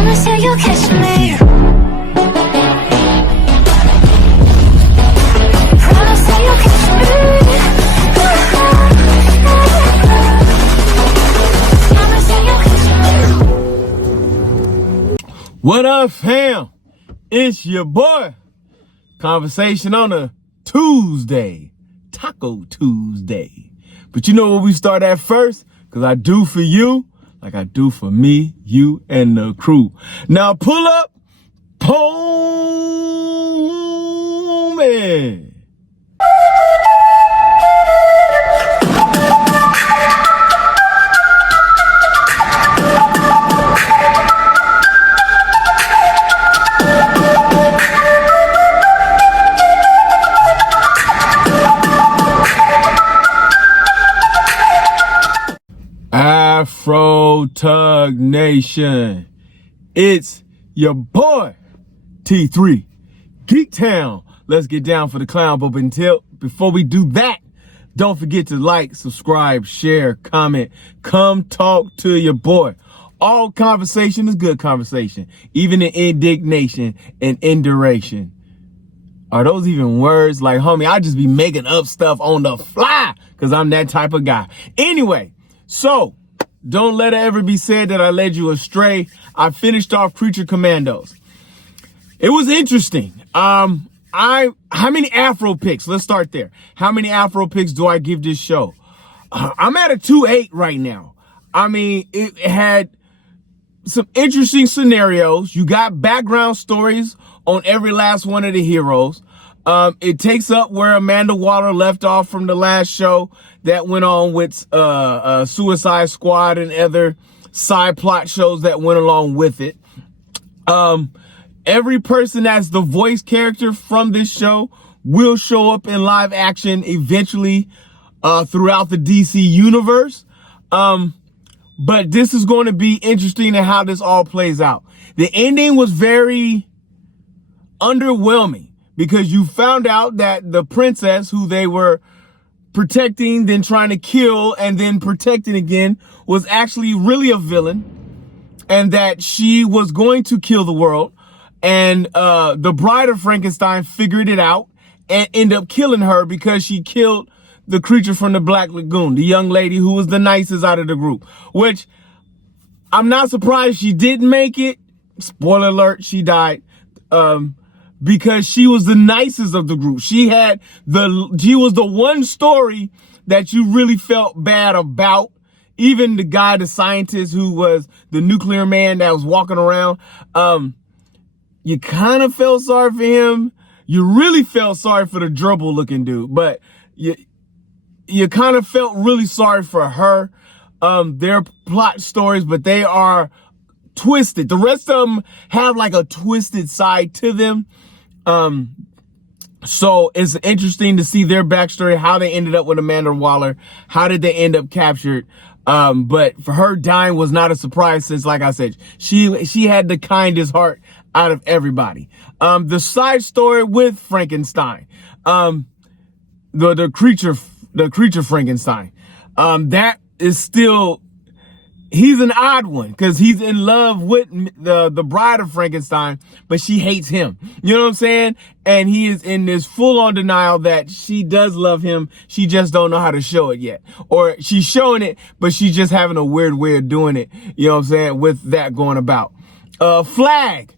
Promise that you'll catch me. Promise that you'll catch me. Promise that you'll catch me. What up, fam? It's your boy. Conversation on a Tuesday, Taco Tuesday. But you know what we start at first? Because I do for you like I do for me, you, and the crew. Now pull up, Pullman. Afro Tug Nation. It's your boy, T3, Geek Town. Let's get down for the clown. But before we do that, don't forget to like, subscribe, share, comment. Come talk to your boy. All conversation is good conversation. Even in indignation and indiration. Are those even words? Like, homie, I just be making up stuff on the fly because I'm that type of guy. Anyway, so don't let it ever be said that I led you astray. I finished off Creature Commandos. It was interesting. How many Afro picks? Let's start there. How many Afro picks do I give this show? I'm at a 2.8 right now. I mean, it had some interesting scenarios. You got background stories on every last one of the heroes. It takes up where Amanda Waller left off from the last show that went on with Suicide Squad and other side plot shows that went along with it. Every person that's the voice character from this show will show up in live action eventually throughout the DC universe. But this is going to be interesting in how this all plays out. The ending was very underwhelming because you found out that the princess who they were protecting, then trying to kill, and then protecting again, was actually really a villain, and that she was going to kill the world. And the bride of Frankenstein figured it out and ended up killing her because she killed the creature from the Black Lagoon, the young lady who was the nicest out of the group, which I'm not surprised she didn't make it. Spoiler alert, she died. Because she was the nicest of the group. She was the one story that you really felt bad about. Even the guy, the scientist who was the nuclear man that was walking around, you kind of felt sorry for him. You really felt sorry for the gerbil looking dude, but you kind of felt really sorry for her. They're plot stories, but they are twisted. The rest of them have like a twisted side to them. So it's interesting to see their backstory, how they ended up with Amanda Waller, how did they end up captured. But for her dying was not a surprise since, like I said, she had the kindest heart out of everybody. The side story with Frankenstein, the creature Frankenstein, that is still, he's an odd one because he's in love with the bride of Frankenstein, but she hates him. You know what I'm saying? And he is in this full-on denial that she does love him. She just don't know how to show it yet. Or she's showing it, but she's just having a weird way of doing it. You know what I'm saying? With that going about. Flag.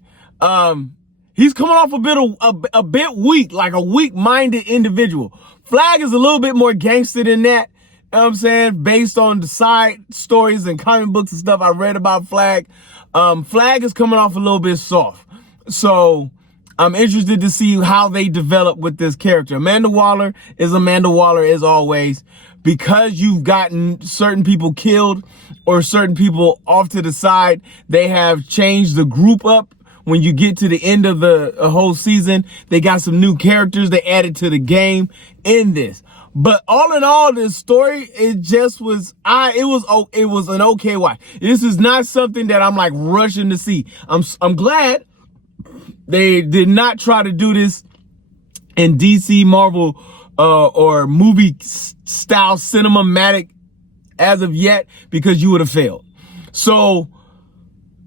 He's coming off a bit weak, like a weak-minded individual. Flag is a little bit more gangster than that. You know what I'm saying? Based on the side stories and comic books and stuff I read about Flag, Flag is coming off a little bit soft. So I'm interested to see how they develop with this character. Amanda Waller is Amanda Waller as always. Because you've gotten certain people killed or certain people off to the side, they have changed the group up. When you get to the end of the whole season, they got some new characters they added to the game in this. But all in all, this story, it just was, it was an okay watch. This is not something that I'm like rushing to see. I'm glad they did not try to do this in DC, Marvel, or movie style cinematic as of yet, because you would have failed. So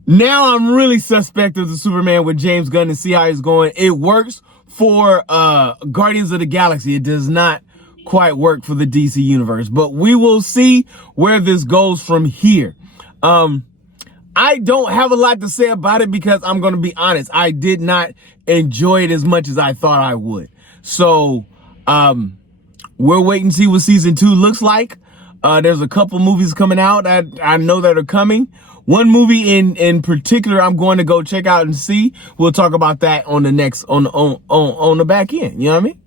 Now I'm really suspect of the Superman with James Gunn to see how he's going. It works for Guardians of the Galaxy. It does not quite work for the DC universe, but we will see where this goes from here. I don't have a lot to say about it because I'm going to be honest. I did not enjoy it as much as I thought I would. So, we're waiting to see what season 2 looks like. There's a couple movies coming out that I know that are coming. One movie in particular I'm going to go check out and see. We'll talk about that on the next, on the back end. You know what I mean?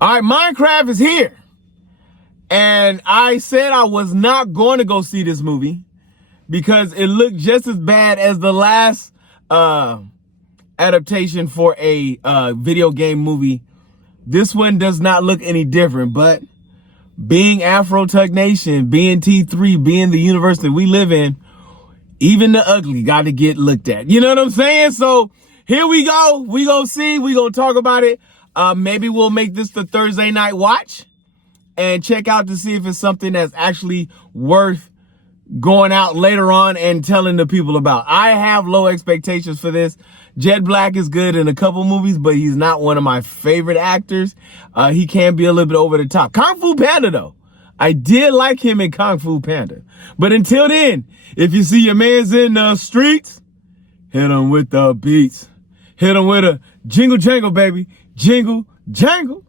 All right, Minecraft is here. And I said I was not going to go see this movie because it looked just as bad as the last adaptation for a video game movie. This one does not look any different, but being Afro Tug Nation, being T3, being the universe that we live in, even the ugly got to get looked at. You know what I'm saying? So here we go. We gonna see. We gonna talk about it. Maybe we'll make this the Thursday night watch and check out to see if it's something that's actually worth going out later on and telling the people about. I have low expectations for this. Jet Black is good in a couple movies, but he's not one of my favorite actors. He can be a little bit over the top. Kung Fu Panda, though. I did like him in Kung Fu Panda. But until then, if you see your mans in the streets, hit him with the beats. Hit him with a jingle jangle, baby. Jingle jangle.